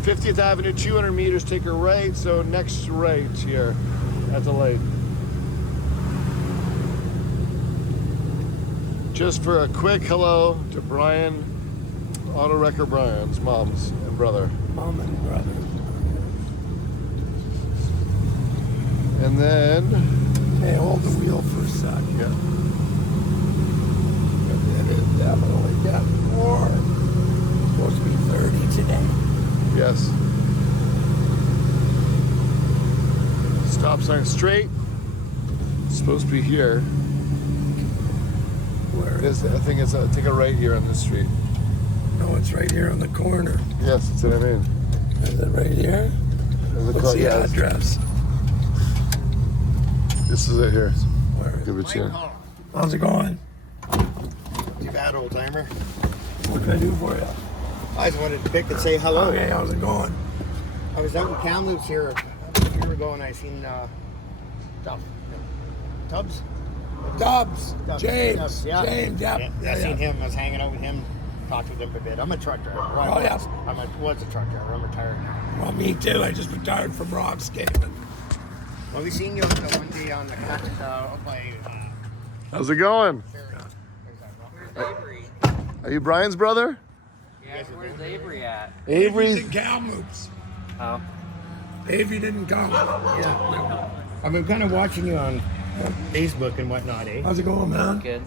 50th Avenue, 200 meters, take a right. So next right here at the lake. Just for a quick hello to Brian, auto wrecker Brian's mom's and brother. Mom and brother. And then, Hey, hold the wheel for a sec. yeah. It is definitely getting more. It's supposed to be 30 today. Yes. Stop sign straight. It's supposed to be here. Where It is, I think it's take a right here on this street. No, it's right here on the corner. Yes, that's what I mean. Is it right here? There's a What's car- the yeah, address? This is it here. Where is Give it? it to you. How's it going? Too bad, old timer. What can I do for you? I just wanted to pick and say hello. Okay, how's it going? I was out in Kamloops here a year ago and I seen Tubbs. Dubs. Tubbs, James. Tubbs, yeah. James, yeah. I seen him. I was hanging out with him, talked with him a bit. I'm a truck driver. Well, Oh, yeah. was a truck driver. I'm retired now. Well, me too. I just retired from rock skating. Well, we seen you one day on the cut up by. How's it going? Avery. Are you Brian's brother? Yeah, where's Avery at? Avery's Avery's. in Kamloops. Oh. Avery didn't come. Yeah. I've been kind of watching you on Facebook and whatnot, eh? How's it going, man? Good.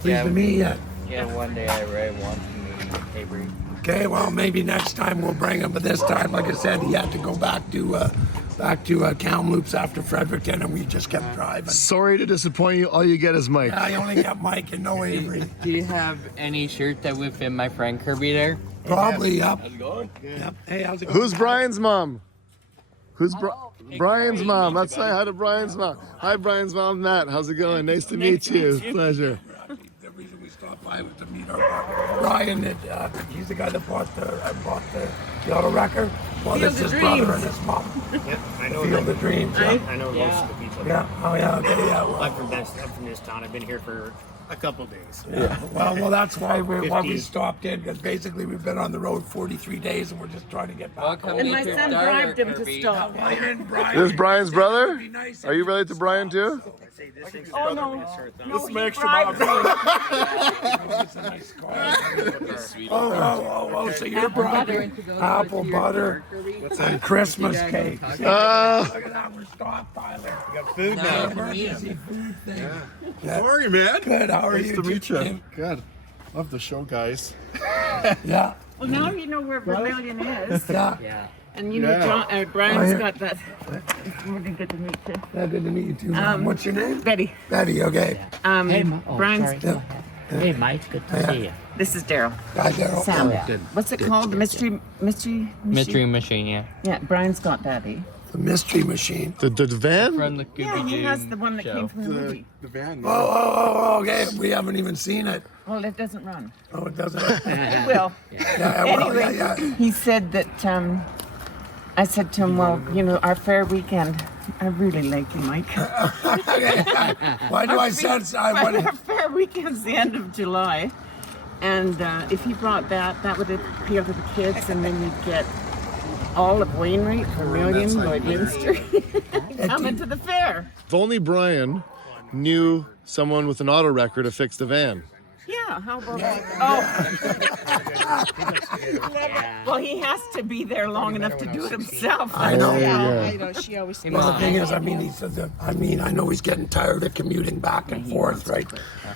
Pleased to meet you. Yeah, one day I really want to meet Avery. Okay, well, maybe next time we'll bring him. But this time, like I said, he had to go back to Kamloops after Fredericton, and we just kept driving. Sorry to disappoint you. All you get is Mike. I only got Mike and no Avery. Do you have any shirt that would fit my friend Kirby there? Probably, yep. How's it going? Yep. Hey, how's it going? Who's Brian's mom? Who's Brian's mom? Let's say hi to Brian's mom. Hi, Brian's mom, Matt. How's it going? Nice to meet you. Pleasure. The reason we stopped by was to meet our Brian. He's the guy that bought the auto wrecker. Well, that's his brother and his mom. Yep, I know. Field of Dreams. Yeah. I know most of the people. Yeah. Oh yeah. Okay. Yeah. Well, I'm from this town. I've been here for a couple days. yeah. Well, that's why we 15. stopped in, because basically we've been on the road 43 days and we're just trying to get back. Welcome And to my your son daughter, bribed him to Kirby. stop. Brian, This is Brian's brother? It'd be nice if Are you related to Brian too? Oh no, no, This he makes bribed him. It's a nice car. Oh, so you're brother. Apple butter and Christmas cake. Look at that, we're stockpiling. We got food now. Emergency food thing. How are you, man? Good, how are Nice you? to meet you. Good. Love the show, guys. Yeah, Well, now you know where Vermilion is, yeah. Yeah. and you know Yeah. Brian's Oh, yeah. got that. It's really good to meet you, Yeah, good to meet you too, man. What's your name? Betty. Betty, okay. Brian's. Yeah. Hey, Mike. Good to see you. This is Daryl. Hi, Daryl. Sam. Good. What's it called? The mystery Mystery machine, yeah. Yeah, Brian's got that, eh? The mystery machine. The van? From the Yeah, Scooby-Doo he has the one that show. came from the movie. The van. Oh, okay. We haven't even seen it. Well, it doesn't run. Oh, it doesn't. It will. Yeah, well, Anyway, yeah. he said that. I said to him, well, you know, our fair weekend. I really like you, Mike. Why do I sense I But want our fair weekend's the end of July, and if he brought that would appeal to the kids, and then you'd get all of Wainwright, Vermilion, Lloydminster coming to the fair. If only Brian knew someone with an auto wrecker to fix the van. Yeah, how about that? Oh. Well, he has to be there long enough to do it himself. I know. Yeah. I know, she always says. Well, the thing is, I mean, he said that. I mean, I know he's getting tired of commuting back and forth, right?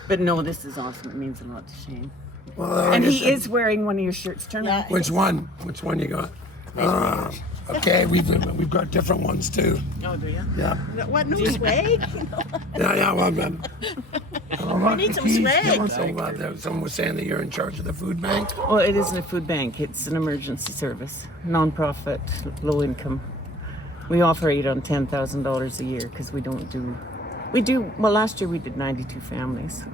But no, this is awesome. It means a lot to Shane. Well, And like I he said, is wearing one of your shirts. Turn around. Which one? Which one you got? Okay, we've got different ones too. Oh, do you? Yeah. What new swag? Yeah. Well, we need some swag. Someone was saying that you're in charge of the food bank. Well, it isn't a food bank. It's an emergency service, non-profit, low income. We operate on $10,000 a year because we don't do. We do well. Last year we did 92 families,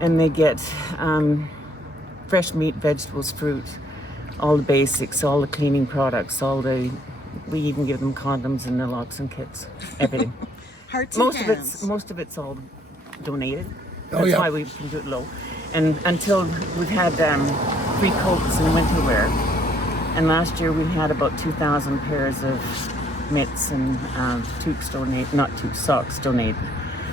and they get fresh meat, vegetables, fruit, all the basics, all the cleaning products, we even give them condoms and naloxone kits, everything. Hearts and hands. Most of it's all donated. Oh, That's yeah. why we can do it low. And until we've had free coats and winter wear, And last year we had about 2,000 pairs of mitts and socks donated.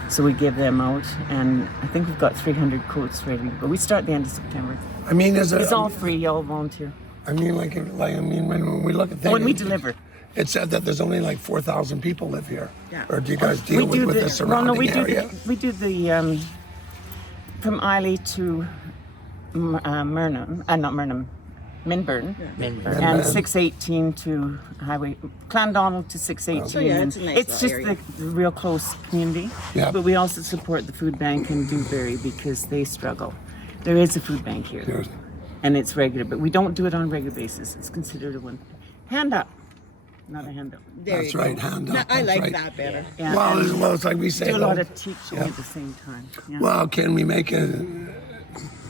So we give them out, and I think we've got 300 coats ready. But we start the end of September. I mean, It's all free, all volunteer. I mean, when we look at things, When we deliver. it said that there's only like 4,000 people live here. Yeah. Or do you guys deal with the surrounding area? We do the from Islay to Minburn, and 618 to Highway Clondonald to 618. So, yeah, it's a nice It's little just area. the real close community. Yeah. But we also support the food bank in Dewberry because they struggle. There is a food bank here, There's- and it's regular, but we don't do it on a regular basis. It's considered a one hand up, not a hand up. There That's you right, go. hand No, up, I that's like right. that better. Yeah, Well, and it's like we say. do a lot though, of teaching at the same time. Yeah. well, can we make a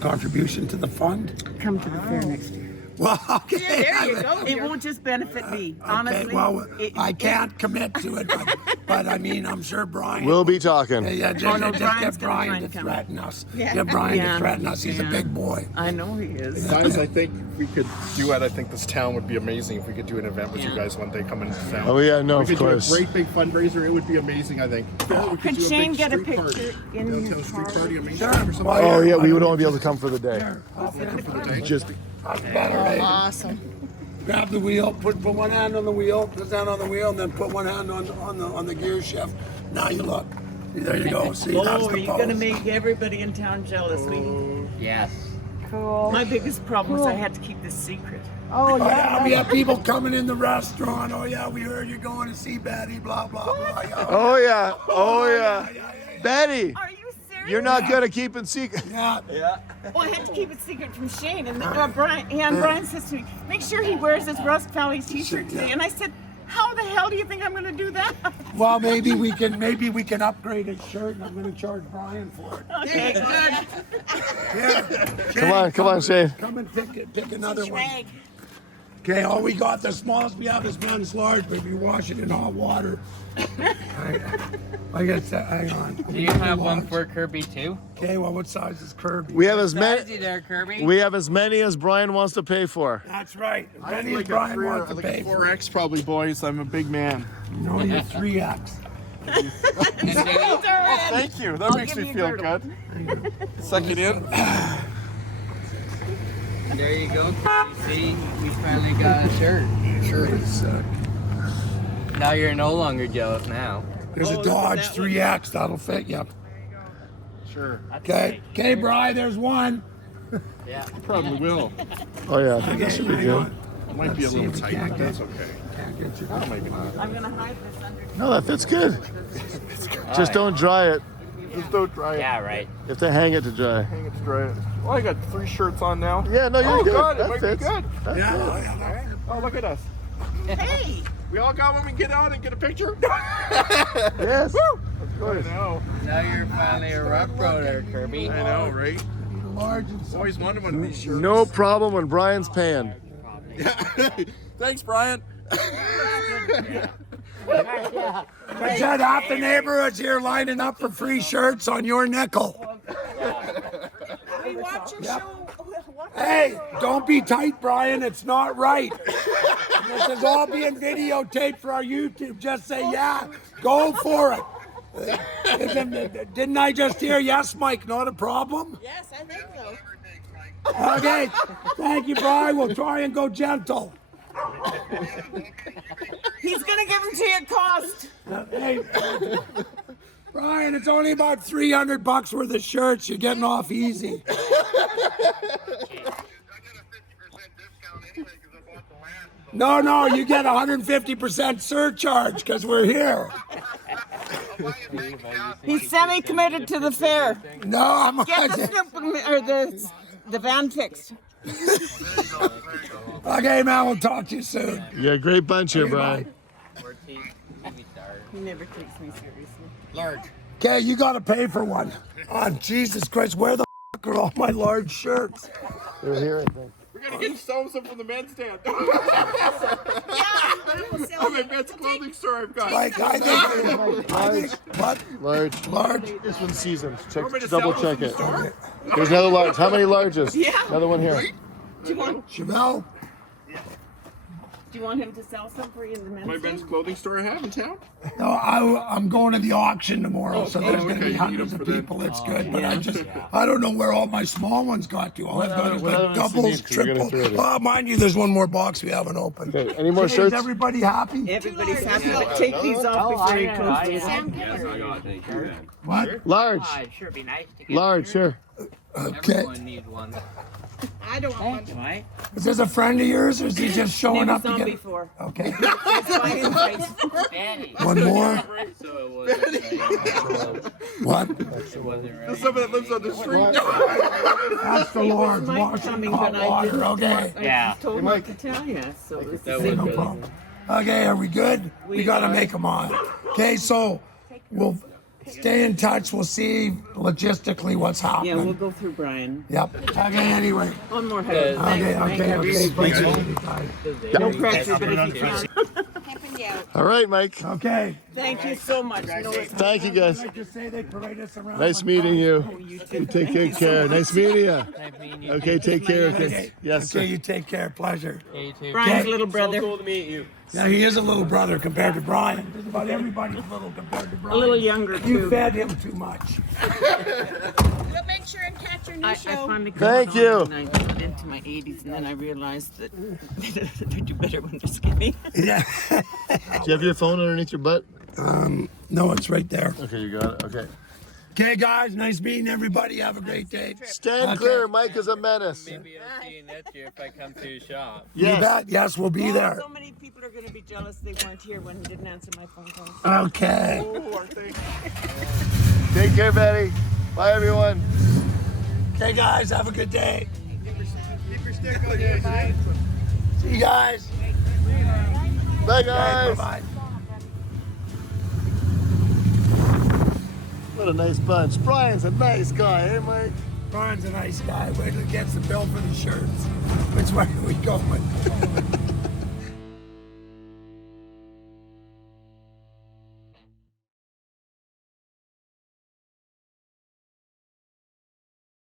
contribution to the fund? Come to the fair next year. Well, okay. There you go. It won't just benefit me, honestly. Okay, well, It- I can't commit to it, but I mean, I'm sure Brian. We'll be talking. Yeah, just, Oh, no, just Brian's get gonna try Brian and to come. threaten us. Yeah. Get Brian Yeah. to threaten us. He's a Yeah. big boy. I know he is. Guys, I think we could do it. I think this town would be amazing if we could do an event with you Yeah. guys one day coming into town. Oh, yeah, no, we of could course. do a great big fundraiser. It would be amazing, I think. Yeah, we Could do Shane big get a street party. picture in Downtown your street car? party on Main Sure. Street or something. Oh, yeah, we would only be able to come for the day. Just That's better, eh? Awesome. Grab the wheel, put one hand on the wheel, put his hand on the wheel, and then put one hand on the gear shift. Now you look. There you go. See, that's Oh, are the you going to pose. make everybody in town jealous? Yes. My biggest problem was I had to keep this secret. Oh yeah, we have people coming in the restaurant. Oh yeah, we heard you're going to see Betty. Blah blah blah. Yeah. Oh yeah, oh yeah. Yeah. Betty, Are you serious? you're not good at keeping secret. Yeah. Well, I had to keep it secret from Shane. And Brian says to me, make sure he wears his Rust Valley t-shirt today. And I said, how the hell do you think I'm going to do that? Well, maybe we can upgrade his shirt, and I'm going to charge Brian for it. Okay, good. Yeah. Come on, Shane. Come and pick another one. Okay, all we got, the smallest we have is men's large, but if you wash it in hot water. I guess, hang on. Do you have one for Kirby too? Okay, well, what size is Kirby? We have as Size you many. there, Kirby. We have as many as Brian wants to pay for. That's right. I Many as like Brian a wants to pay for. 4X probably, boys. I'm a big man. No, you're 3X. And do you- Thank you. That makes give me you a feel girdle. good. Suck it in. there you go. You see, we finally got a shirt. Now you're no longer jealous now. There's a Dodge 3X that'll fit you. Sure. Okay, Bri, there's one. Yeah. Probably will. Oh yeah, I think that should be good. It might be a little tight, but that's okay. Can't get you. Oh, maybe not. I'm going to hide this under. No, that fits good. Just don't dry it. Just don't dry it. Yeah, right. You have to hang it to dry. Hang it to dry it. Well, I got 3 shirts on now. Yeah, no, you're Oh, good. God, it That might fits. be good. That's Yeah, good. yeah. Oh, look at us. Hey. We all got one we can get out and get a picture. Yes. I know. Now you're finally a rough roader, Kirby. I know, right? Large and Always wanted one of these shirts. No problem when Brian's paying. Thanks, Brian. I said half the neighborhood's here lining up for free shirts on your nickel. We watch your show. Hey, don't be tight, Brian. It's not right. This is all being videotaped for our YouTube. Just say, yeah, go for it. Didn't I just hear yes, Mike? Not a problem? Yes, I think so. Okay, thank you, Brian. We'll try and go gentle. He's going to give them to you at cost. Hey, Brian, it's only about $300 worth of shirts. You're getting off easy. No, you get 150% surcharge because we're here. He's semi-committed to the fair. No, I'm Get the Snoop or the van fixed. Okay, man, we'll talk to you soon. You got a great bunch here, Brian. He never takes me seriously. Large. Okay, you got to pay for one. Oh, Jesus Christ, where the f are all my large shirts? They're here, I think. We're going to get some from the men's stand. Yeah. Oh, my men's clothing store I've got. Like, I think what? Large. This one's seasoned. Check, Want me to double sell check this it. in the store? There's another large. How many larges? Yeah. Another one here. Chevelle? Do you want him to sell some for you in the men's? My Ben's clothing store I have in town. No, I'm going to the auction tomorrow, so there's going to okay, be you need hundreds them of for that. people. It's good, but Yeah. I don't know where all my small ones got to. All I've got is what like else do you doubles, need? 'Cause we're getting triples. through this. Oh, mind you, there's one more box we haven't opened. Okay, any more Hey, shirts? is everybody happy? Everybody's happy. But take these off before you close this. What? Large. Sure, be nice to get. Large, sure. Okay. Everyone need one. I don't want one. Right? Is this a friend of yours, or is he just showing Never up to saw him get? before. Okay. That's my invite. Fanny. One more. So it wasn't right. What? It wasn't right. Somebody that lives on the street. That's the Lord's Mike washing coming, hot but I water. didn't. Okay. Yeah. I told him to tell you. So it's the That same. No was problem. Okay, are we good? We got to make them on. Okay, so we'll stay in touch. We'll see logistically what's Yeah, we'll happening. go through Brian. Yep. Okay, anyway. One more head. Okay, okay. No pressure, but if you can. Helping you out. All right, Mike. Okay. Thank you so much. No, it's Thank you, guys. I'd like to say they parade us around. Nice meeting you. You take good care. Nice meeting you. Nice meeting you. Okay, take care. Okay. Okay. Yes, Okay, sir. you take care. Pleasure. You too. Brian's little brother. Cool to meet you. Yeah, he is a little brother compared to Brian. Just about everybody's little compared to Brian. A little younger, You too. fed him too much. We'll make sure and catch your new I show. finally Thank caught you. on and I got into my 80s, and then I realized that they do better when they're skinny. Yeah. Do you have your phone underneath your butt? No, it's right there. Okay, you got it. Okay. Okay, guys. Nice meeting everybody. Have a great day. Stand Okay. clear. Mike is a menace. Maybe I'll see you next year if I come to your shop. You Yes. bet. Yes, we'll be there. So many people are going to be jealous they weren't here when he didn't answer my phone calls. Okay. Take care, Betty. Bye, everyone. Okay, guys. Have a good day. See you guys. Bye, Okay, guys. bye-bye. What a nice bunch. Brian's a nice guy, eh, Mike? Brian's a nice guy. Wait till he gets the bill for the shirts. Which way are we going?